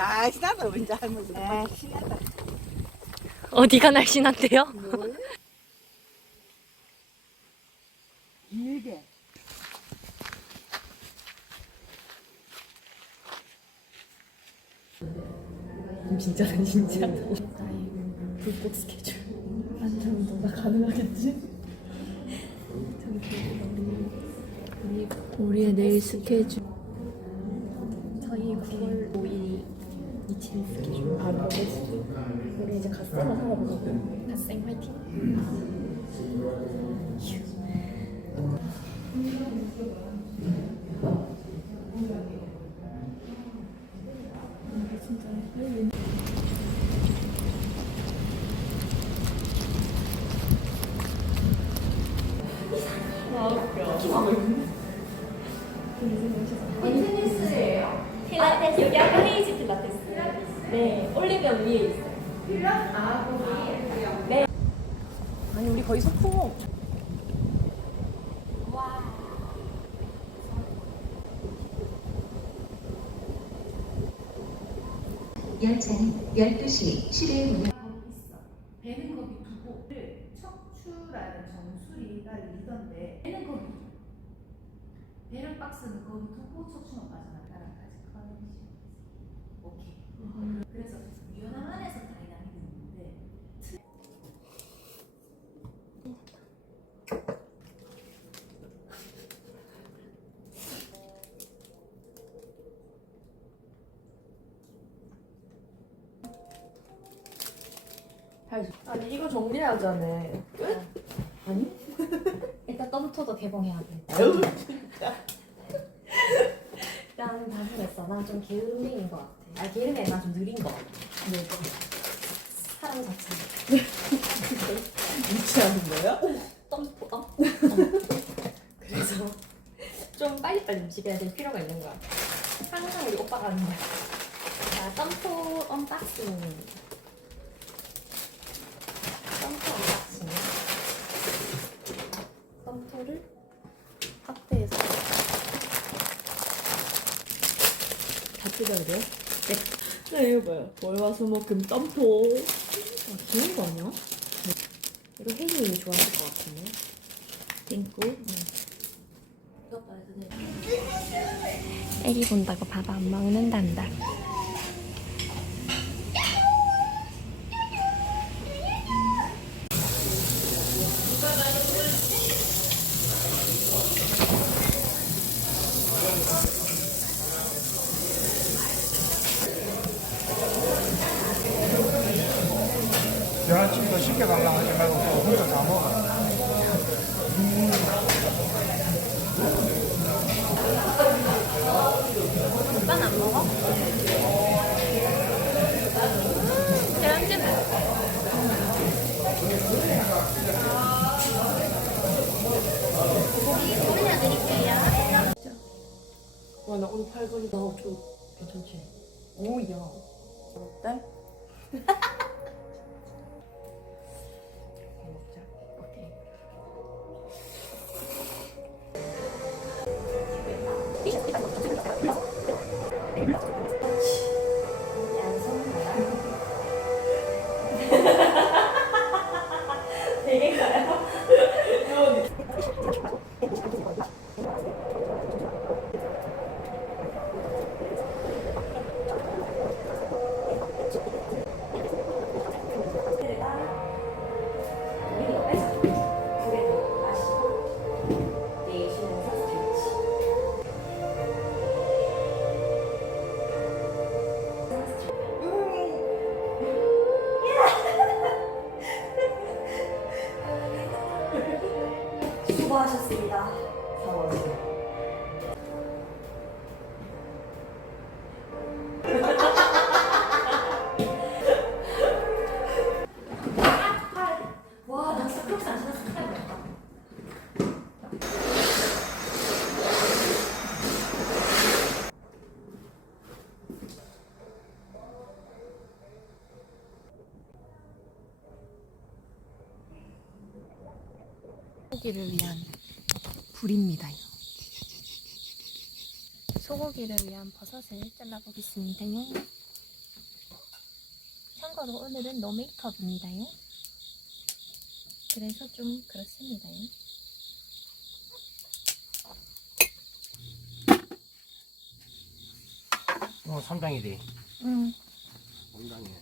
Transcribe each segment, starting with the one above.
날씬하다 우리 할머니. 날씬하다. 어디가 날씬한데요? 길게. 진짜는 진짜. 불꽃 스케줄. 완전 너가 가능하겠지? 우리 우리의 내일 스케줄. 저희 9월 5일 미친 스케줄 바로 스케줄. 우리 이제 갓생을 하러 가거든. 갓생 화이팅. 필라테스 여기 아까 헤이즈 필라테스. 네, 올리브영 위에 있어요. 필라? 아, 거기. 네. 아니 우리 거의 소풍. 열차는 12시 11분 배는 거기 두고를 척추라는 정수리가 리던데 배는 거기 배를 박스는 거기 두고 척추만 빠져나가라까지. 커내시 오케이. 그래서 유연함 안에서 다이나믹이 있는데 아니 이거 정리하자네. 일단 덤토도 개봉해야 돼. 일단 다짐했어. 난 좀 게으름인 것 같아. 아 게으름이 아니라 좀 느린 것 같아. 네. 사람 자체. 유치하는 거야? 덤토. 어? 그래서 좀 빨리빨리 움직여야 될 필요가 있는 거야. 항상 우리 오빠가 하는 거야. 자, 덤토 언박싱. 덤토 언박싱. 덤토를 확대해서 다 뜯어야 돼요? 네. 이거 봐요. 월화 수목금 덤포. 아, 귀여운 거 아니야? 이거 혜진이 좋아할 것 같은데. 띵꾸. 선생님. 애기 본다고 밥 안 먹는단다. 계란찜도 쉽게 발라 하지 말고 또 혼자 다 먹어. 오빠는 안 먹어? 계란찜 와, 나 나좀 괜찮지? 오야. 어때? 수고하셨습니다. 와, 소고기를 위한 버섯을 잘라보겠습니다. 참고로 오늘은 노 메이크업입니다요. 그래서 좀 그렇습니다요. 어, 3장이지. 응. 3장이야.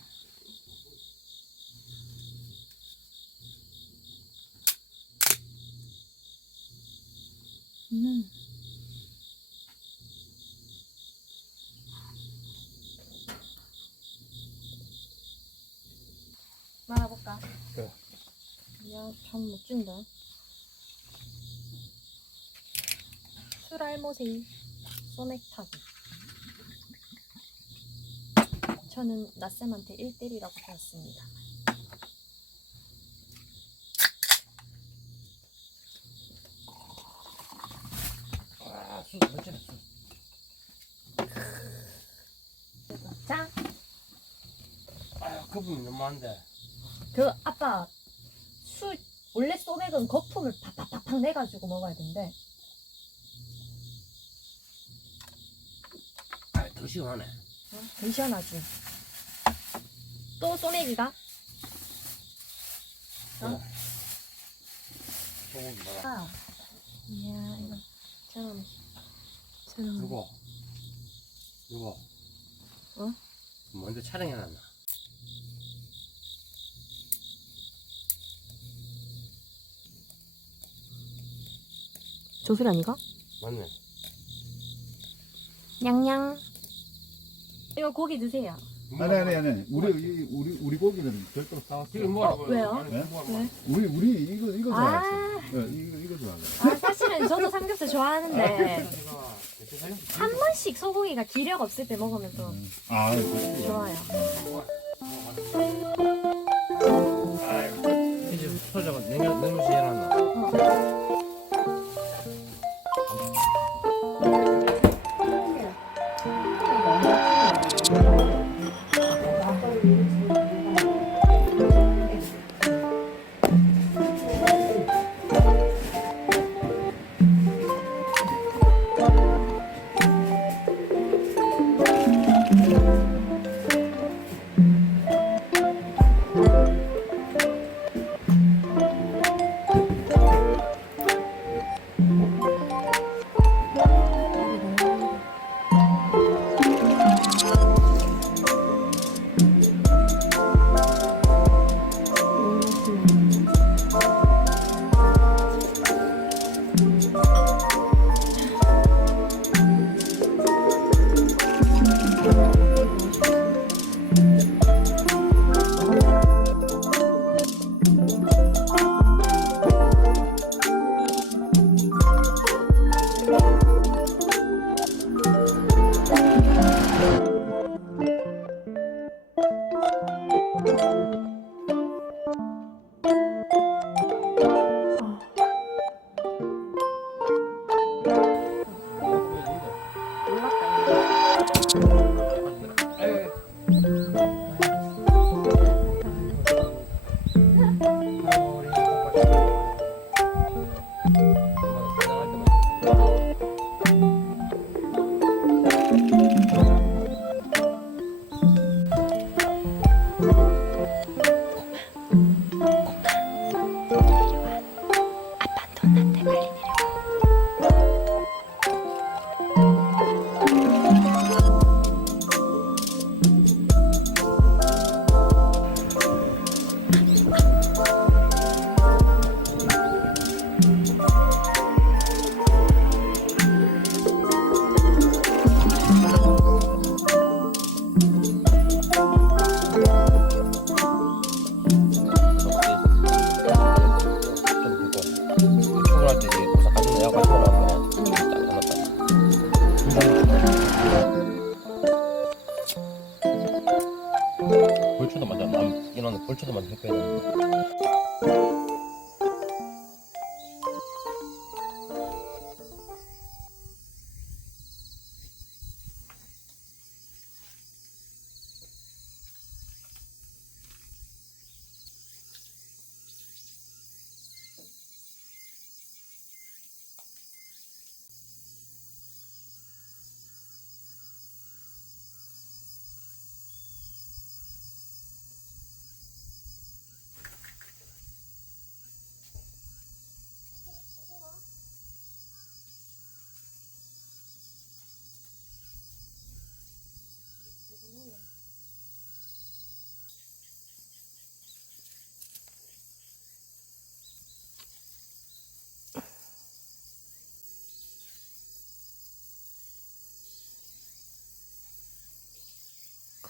음. 말아볼까? 그래. 야, 참 멋진다. 술알모세이 소맥 타기. 저는 나쌤한테 1대1이라고 배웠습니다. 아, 술 멋지네, 술. 자, 아유, 거품이 너무한데. 그 아빠 술 원래 소맥은 거품을 팍팍팍팍 내가지고 먹어야 된대. 아, 더 시원하네. 더 시원하지. 또 소맥이가? 소고기 봐라. 아, 이야 이거 저런 저런. 누구? 누구? 어? 먼저 촬영해놨나? 조술 아니가? 맞네. 냥냥. 이거 고기 드세요. 아니 아니 아니 우리 이- 우리 우리 고기는 별도로 싸웠어. 지금 뭐라 어, 왜요? 네? 왜? 우리 우리 이거 이거 아. 좋아했어. 네, 이거 이거 좋아해. 아 사실은 저도 삼겹살 좋아하는데 한 번씩 소고기가 기력 없을 때 먹으면 또 아, 그렇지. 좋아요. 이제 소자가 냉면 냉면시 해놨나? 출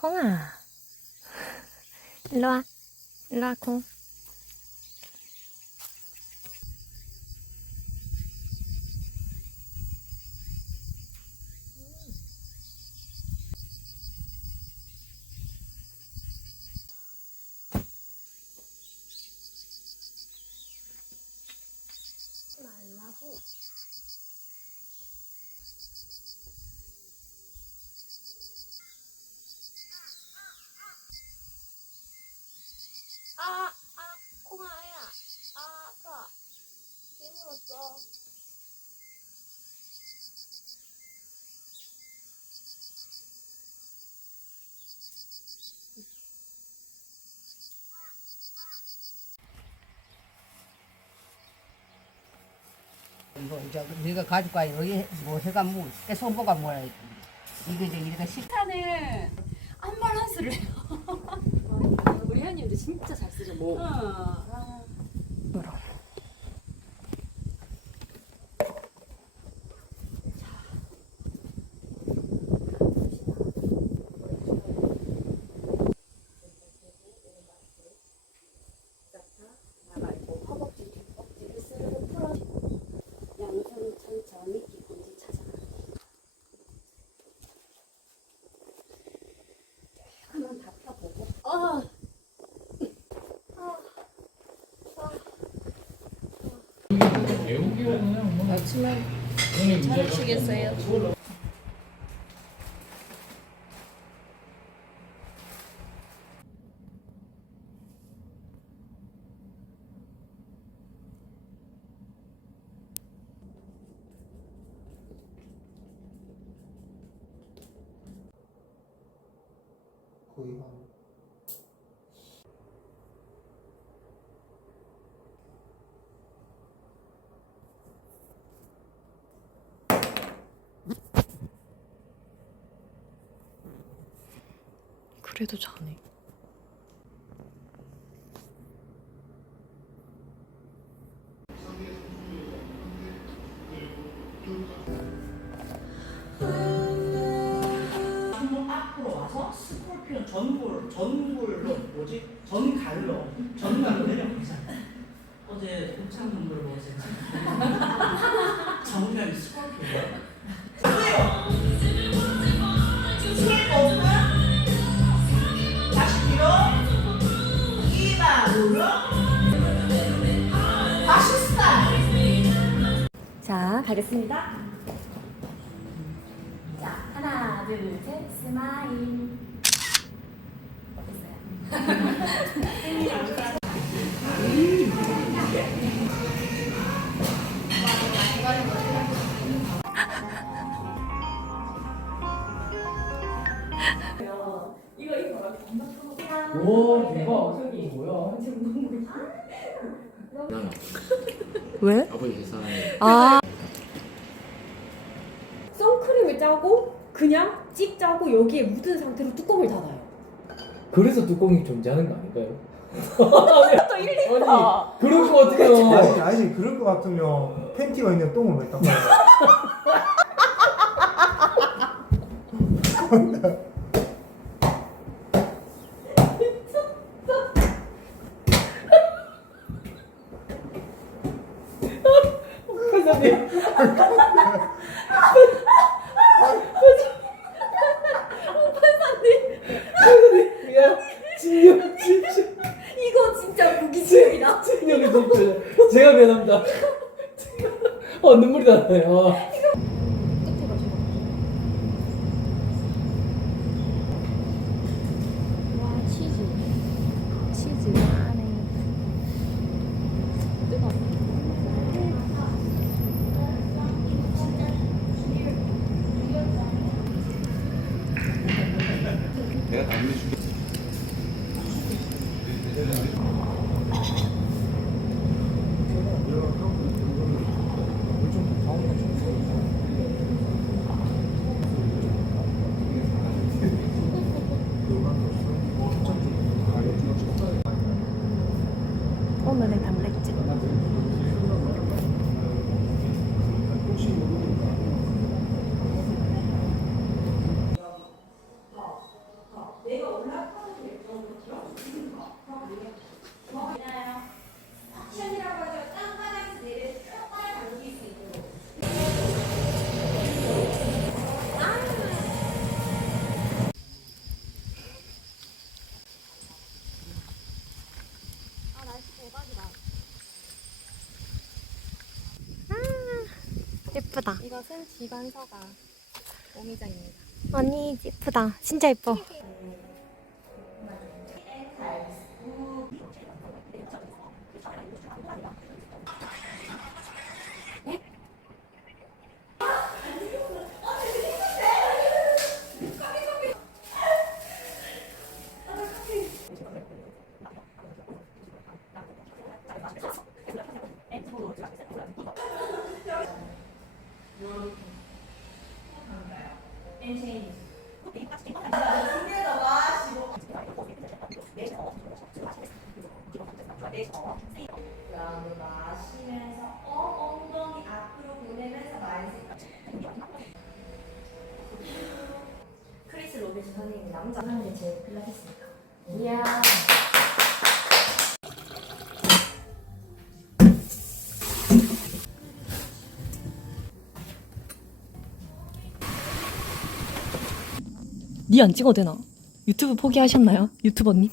콩아. 일로 와. 일로 와, 콩. 이거 이제 네가 가지고 가 여기 뭐 해가 뭐 깨소보가 뭐야 이거 이제 이렇게 식 식탄을 안밸런스를 해요. 우리 회원님도 진짜 잘 쓰죠. 뭐. 양손 천천히 기본지 찾아가. 한번 다 펴보고. 아. 아침에? 거의 한 그래도 자네. 한번 앞으로 와서 스콜피온 전골 전골로 뭐지 전갈로 전갈로 내려가자. 어제 곱창 전골 먹었었지. 정갈 스콜피온. 가겠습니다. 자, 하나, 둘, 셋, 스마일. 오 대박. 이게 뭐야? 왜? 아버지 아, 선크림을 짜고 그냥 찍 짜고 여기에 묻은 상태로 뚜껑을 닫아요. 그래서 뚜껑이 존재하는 거 아닐까요? 또 일리가. 아니 그럴 것 같아요. 아니, 아니 그럴 것 같으면 팬티가 있는 똥을 왜 닦아요? 회장님. 회장님. 야 진영 진짜 이거 진짜 무기징역이다. 진영이 진짜 제가 미안합니다. 어 눈물이 나네요. 아. 와, 치즈. 치즈 안에. 뜨거. 내가 담배 줄게. 물좀 가운데 좀 이쁘다. 이것은 지관서가 오미자입니다. 언니 이쁘다. 진짜 이뻐. 마시면서 어 엉덩이 앞으로 보내면서 마이스 크리스 로빈슨 선생님이 남자 하는 게 제일 필라테스니까. 이야. 니 안 찍어도 되나? 유튜브 포기하셨나요? 유튜버님?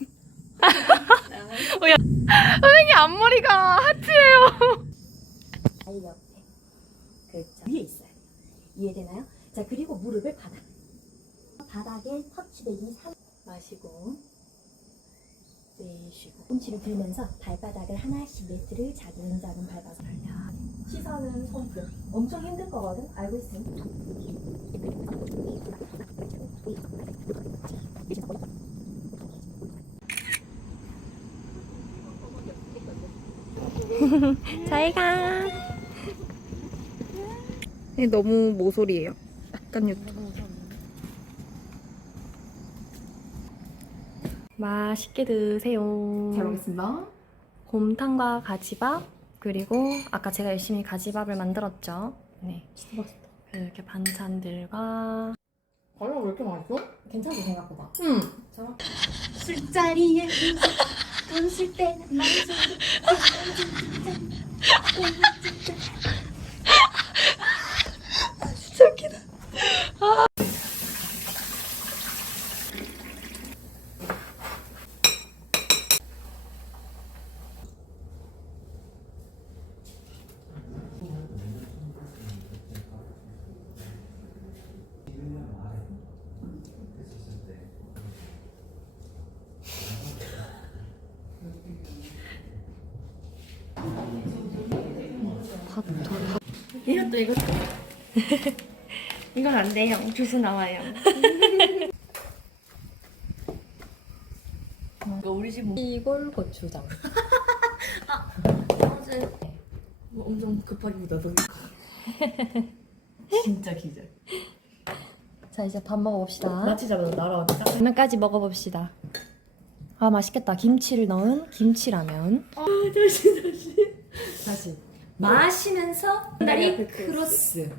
어, 야. 선생님 앞머리가 하트예요. 다리 옆에 그자 위에 있어요. 이해되나요? 자 그리고 무릎을 바닥 바닥에 터치되기 3 마시고 내쉬고 꿈치를 들면서 발바닥을 하나씩 매트를 자근자근 밟아서 달려 시선은 손끝 엄청 힘들 거거든 알고 있음 잘 가. 너무 모솔이에요. 약간 유튜브. 맛있게 드세요. 잘 먹겠습니다. 곰탕과 가지밥 그리고 아까 제가 열심히 가지밥을 만들었죠. 네. 진짜 맛있다. 이렇게 반찬들과 가격 왜 이렇게 맛있어? 괜찮지 생각보다 음. 술자리에 돈쓸 때는 만수 이것도 이것도 이건 안 돼요. 주스 나와요. 이거 우리 집 뭐- 이골 고추장. 어제 뭐 엄청 급하게 묻어서 진짜 기절 자 이제 밥 먹어봅시다. 마치자마자 날아왔다 라면까지 먹어봅시다. 아 맛있겠다. 김치를 넣은 김치라면. 다시 다시 다시 마시면서 왼다리 크로스.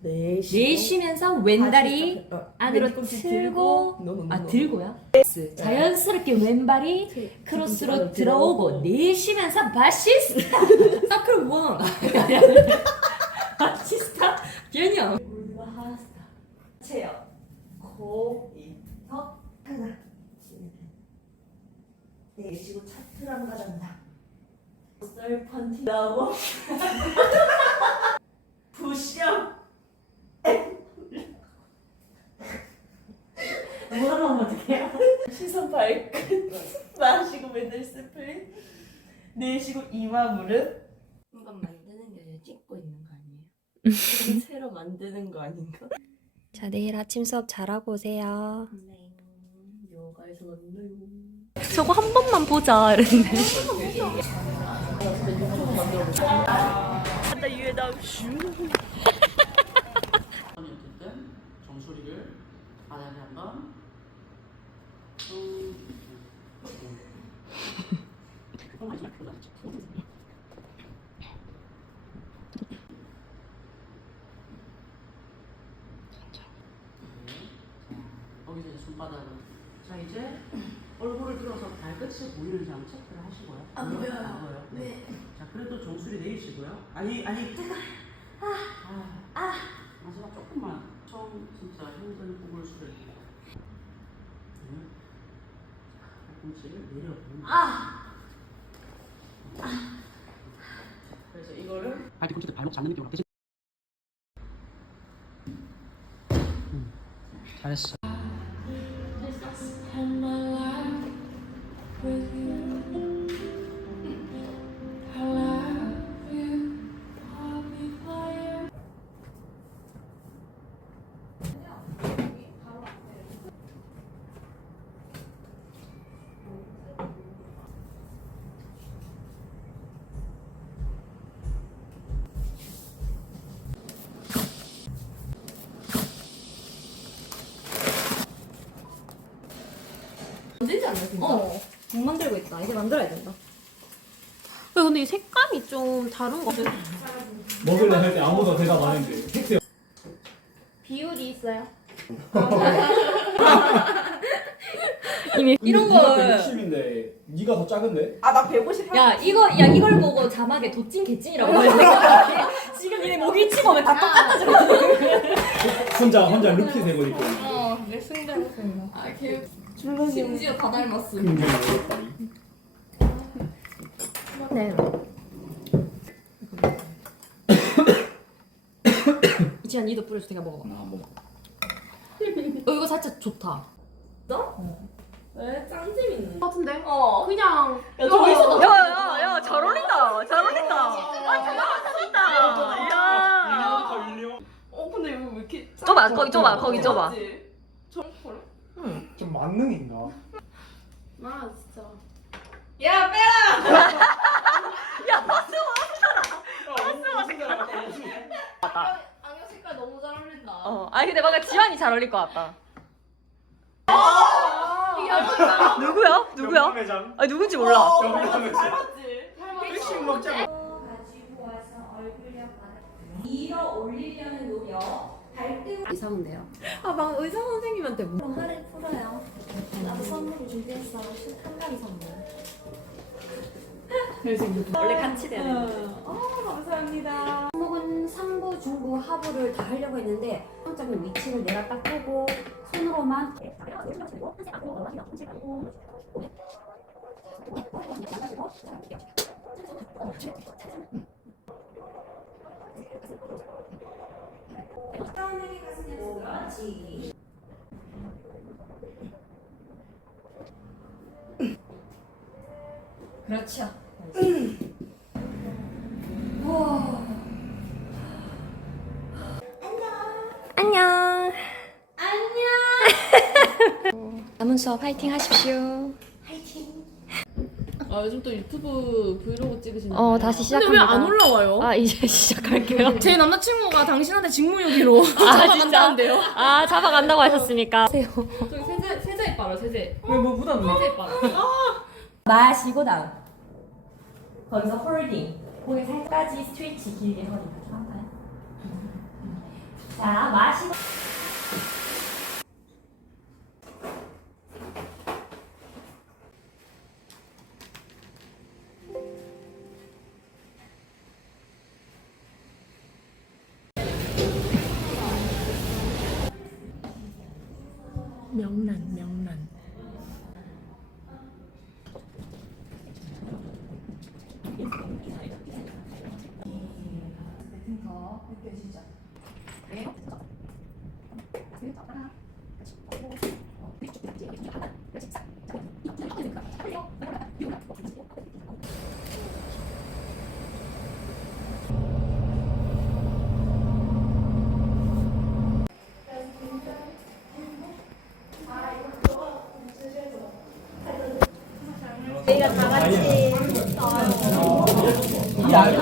내쉬고 내쉬면서 왼다리 어, 안으로 틀고. 아 들고요. 크로스. 자연스럽게 왼발이 크로스로 뒤로 들어오고 내쉬면서 바시스타. 서클 원 바시스타. 변형. 우리가 하스타. 체어. 코이턱 하나 내쉬고 차트랑 가ದಂ다 썰펀티 나오고 푸시업 뭐하러 하면 어떡해요? 시선 발끝 마시고 맨날 스플릿 내쉬고 이마 무릎 이건 만드는 게 아니라 찍고 있는 거 아니에요? 새로 만드는 거 아닌가? 자 내일 아침 수업 잘하고 오세요. 네. 요가에서 만나요. 저거 한 번만 보자 이랬는데 나 유에다 슈 어쨌든 정수리를 바닥에 한번 쭉 거기서 이제 손바닥을 자 이제 얼굴을 들어서 발끝이 보이는지 한번 체크를 하시고요. 안 보여요. 네. 자, 그래도 정수리 내리시고요. 아니, 아니. 뜨거. 아, 아. 아. 마지막 조금만. 처음 진짜 힘든 꿈을 수를. 응? 팔꿈치를 내려. 아. 아. 그래서 이거를 발 뒤꿈치를 발목 잡는 느낌으로 대신. 음, 잘했어. 만들지 않나 진짜? 어. 못 만들고 있다. 이제 만들어야 된다. 근데 이 색감이 좀 다른 거 같아. 먹을래 할 때 아무도 대답 안 했는데 택배 비율이 있어요? 이런 거. 160인데 네가 더 작은데? 아 나 150. 야 이거 야 이걸 보고 자막에 도찐 개찐이라고 지금 얘네 목이 치 보면 다 똑같아져. 혼자 혼자 루키 세고 있고 어내 승대로 아 개. 심지어 다 닮았어. 네. 이치한 이도 뿌려서 내가 먹어봐. 나 먹어 어 이거 살짝 좋다. 왜 짱 재밌네. 같은데? 어. 그냥 야, 저기. 야야 야 잘 어울린다. 잘 어울린다. 아 잘한다. 야. 어 근데 여기 왜 이렇게 짜? 좁아, 거기 좁아, 거기 좁아. 맞지? 좀 만능인가? 아 진짜. 야 빼라. 야 버스 안경 색깔 너무 잘 어울린다. 어. 아니 근데 뭔가 지환이 잘 어울릴 것 같다. 누구야? 누구야? 매장 아 누군지 몰라. 닮았지? 백신 먹자 가지고 와서 얼굴력 밀어 올리려는 노력 발등 이상은 돼요. 아막 의사 선생님한테 뭐. 그럼 화를 풀어요. 나도 선물을 준비했어. 한 가지 선물. 원래 같이 돼야 돼. 어 감사합니다. 목은 상부, 중부, 하부를 다 하려고 했는데 성적인 위치를 내가 딱 보고 손으로만 그렇죠. 안녕. 안녕. 남은 수업 화이팅 하십시오. 아 요즘 또 유튜브 브이로그 찍으시는. 어 다시 근데 시작합니다. 왜 안 올라와요? 아 이제 시작할게요. 제 남자친구가 당신한테 직무유기로 아? 잡아간다는데요. 아 잡아간다고 하셨습니까? 저기 세제 세제 빨아 세제. 왜뭐 묻었나? 세제 빨아. 마시고 다음 거기서 홀딩. 고개 살까지 스트레치 길게 허리 한번. 자 마시고 되시죠? 네. 저희가 다 같이 이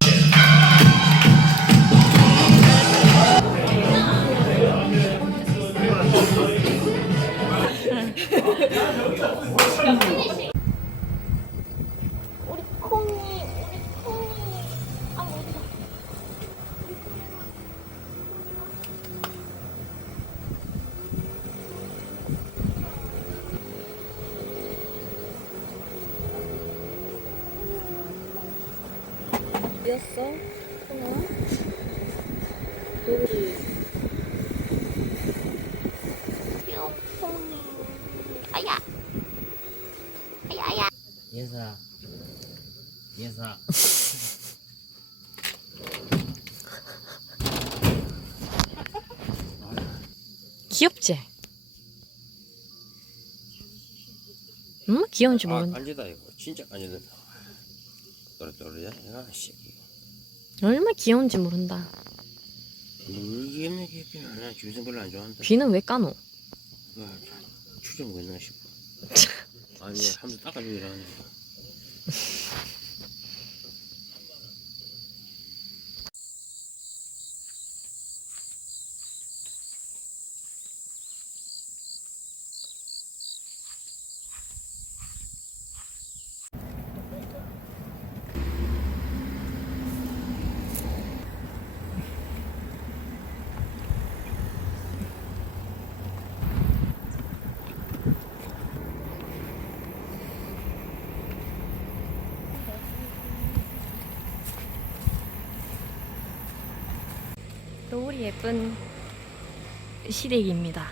어디였어? 예사. 예사. 귀엽지? 음 귀여운지 아, 모른다. 앉으다 이거. 진짜 앉으다. 또래또래야 야 씨. 얼마나 귀여운지 모른다. 이게 이게 그냥 김생 별로 안 좋아한다. 귀는 왜 까노? 추정 먹나 싶어. 아니 한번 닦아주고 이러는데 노을이 예쁜 시댁입니다.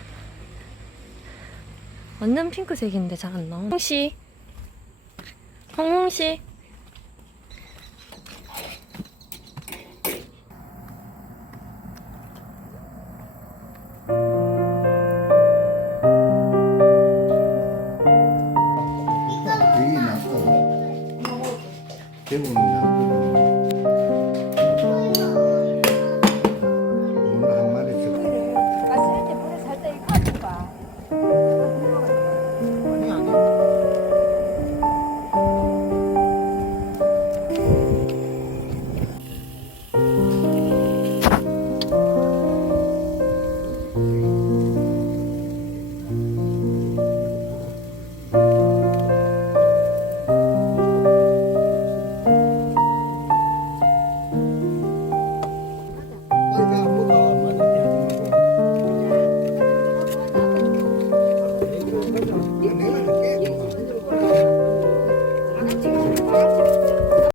완전 핑크색인데 잘 안 나와. 홍씨, 홍홍씨,